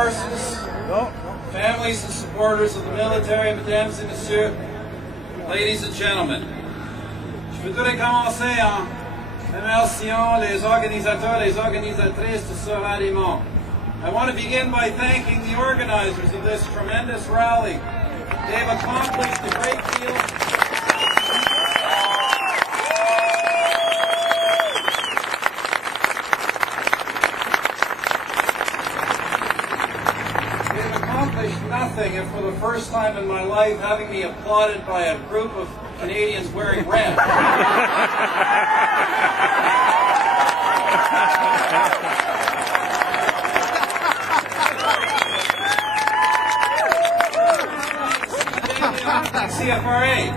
Forces, families and supporters of the military, mesdames et messieurs, ladies and gentlemen. Je voudrais commencer en remerciant les organisateurs, les organisatrices de ce ralliement. I want to begin by thanking the organizers of this tremendous rally. They've accomplished a great deal. Nothing if for the first time in my life having me applauded by a group of Canadians wearing red. CFRA.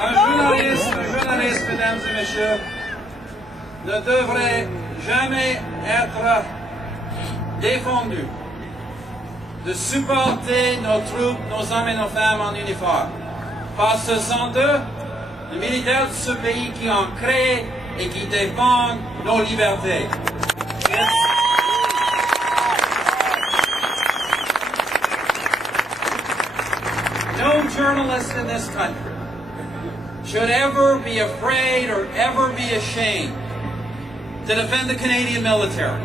Un journaliste, mesdames et messieurs, ne devrait jamais être défendu de supporter nos troupes, nos hommes et nos femmes en uniforme. Parce que ce sont eux, les militaires de ce pays, qui ont créé et qui défendent nos libertés. No journalist in this country should ever be afraid or ever be ashamed to defend the Canadian military.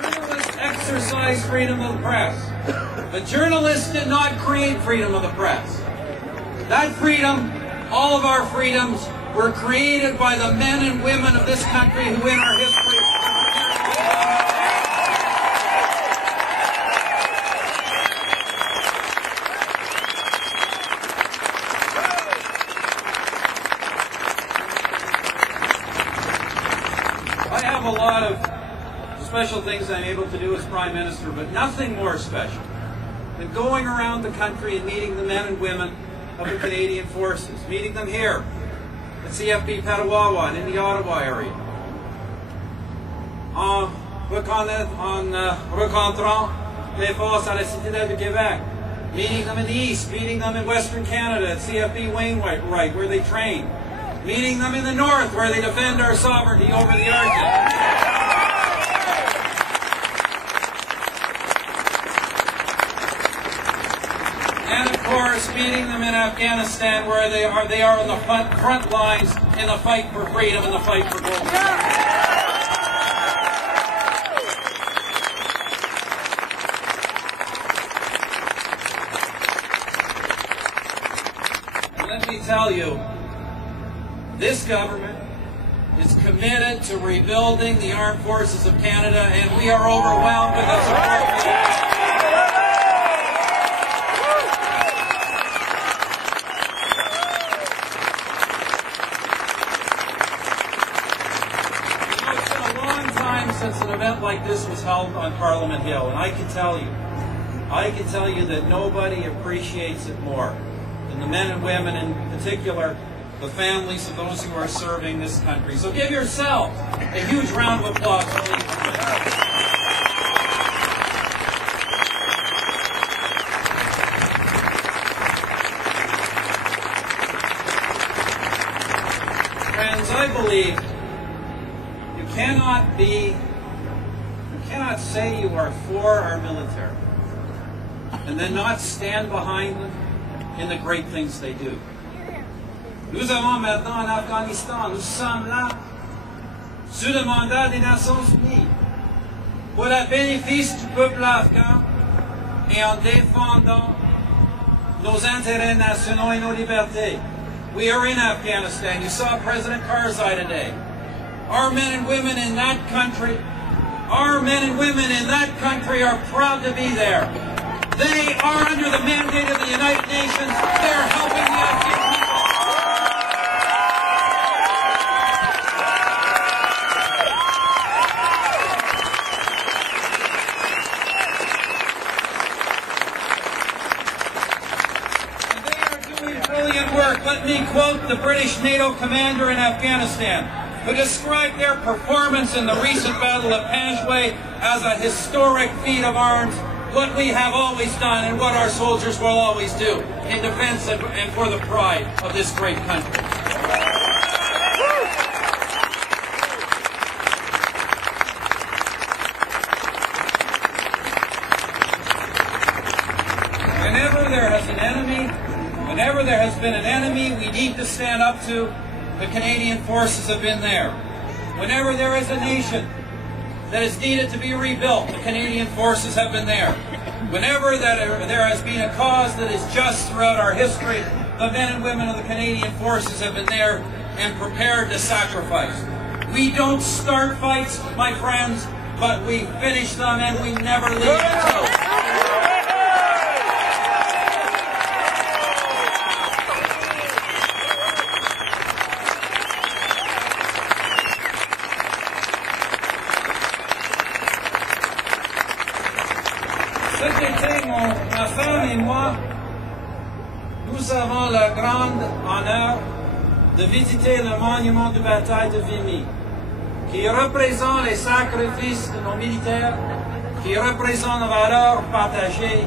Journalists exercise freedom of the press, but journalists did not create freedom of the press. That freedom, all of our freedoms, were created by the men and women of this country who in our history a lot of special things I'm able to do as Prime Minister, but nothing more special than going around the country and meeting the men and women of the Canadian Forces, meeting them here at CFB Petawawa and in the Ottawa area, en rencontrant les forces à la Cité de Québec, meeting them in the East, meeting them in Western Canada at CFB Wainwright, where they train, meeting them in the North, where they defend our sovereignty over the Arctic. And of course, meeting them in Afghanistan, where they are on the front lines in the fight for freedom and the fight for gold. And let me tell you, this government is committed to rebuilding the armed forces of Canada, and we are overwhelmed with the support. It's been a long time since an event like this was held on Parliament Hill, and I can tell you that nobody appreciates it more than the men and women, in particular the families of those who are serving this country. So give yourselves a huge round of applause. Friends, I believe you cannot say you are for our military and then not stand behind them in the great things they do. Nous avons maintenant en Afghanistan, nous sommes là sous le mandat des Nations Unies pour le bénéfice du peuple afghan et en défendant nos intérêts nationaux et nos libertés. We are in Afghanistan. You saw President Karzai today. Our men and women in that country, are proud to be there. They are under the mandate of the United Nations. They're helping the Afghan people. Let me quote the British NATO commander in Afghanistan. who described their performance in the recent Battle of Panjwai as a historic feat of arms, what we have always done and what our soldiers will always do in defense and for the pride of this great country. Whenever there has been an enemy we need to stand up to, the Canadian forces have been there. Whenever there is a nation that is needed to be rebuilt, the Canadian forces have been there. Whenever there has been a cause that is just throughout our history, the men and women of the Canadian forces have been there and prepared to sacrifice. We don't start fights, my friends, but we finish them, and we never leave until. Ma femme et moi, nous avons le grand honneur de visiter le monument de bataille de Vimy, qui représente les sacrifices de nos militaires, qui représente nos valeurs partagées,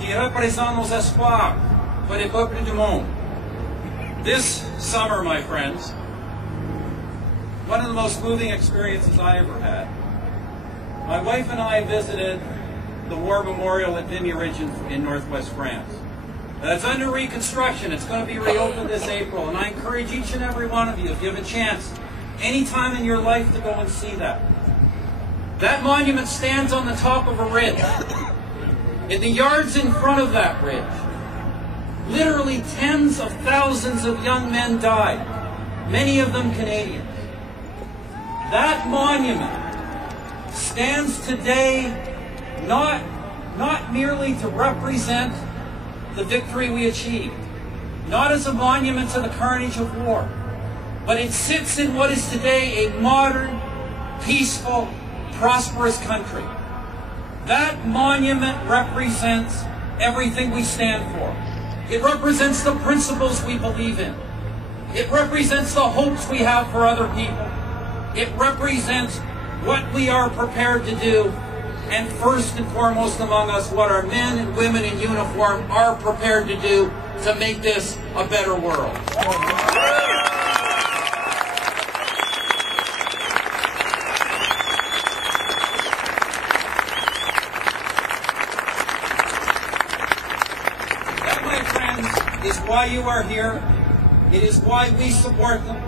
qui représente nos espoirs pour les peuples du monde. This summer, my friends, one of the most moving experiences I ever had. My wife and I visited the War Memorial at Vimy Ridge in northwest France. It's under reconstruction. It's going to be reopened this April, and I encourage each and every one of you, if you have a chance, any time in your life, to go and see that. That monument stands on the top of a ridge. In the yards in front of that ridge, literally tens of thousands of young men died, many of them Canadians. That monument stands today not merely to represent the victory we achieved, not as a monument to the carnage of war, but it sits in what is today a modern, peaceful, prosperous country. That monument represents everything we stand for. It represents the principles we believe in. It represents the hopes we have for other people. It represents what we are prepared to do, and first and foremost among us, what our men and women in uniform are prepared to do to make this a better world. That, my friends, is why you are here. It is why we support them.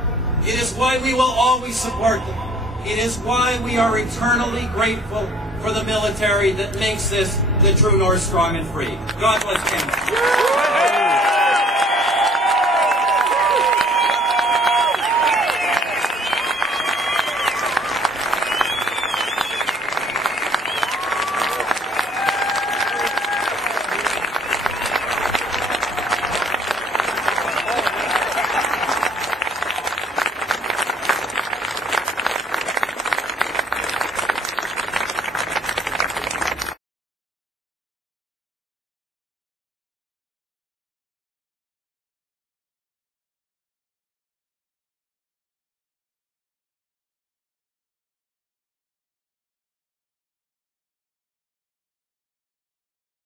It is why we will always support them. It is why we are eternally grateful for the military that makes this the true north, strong and free. God bless Canada.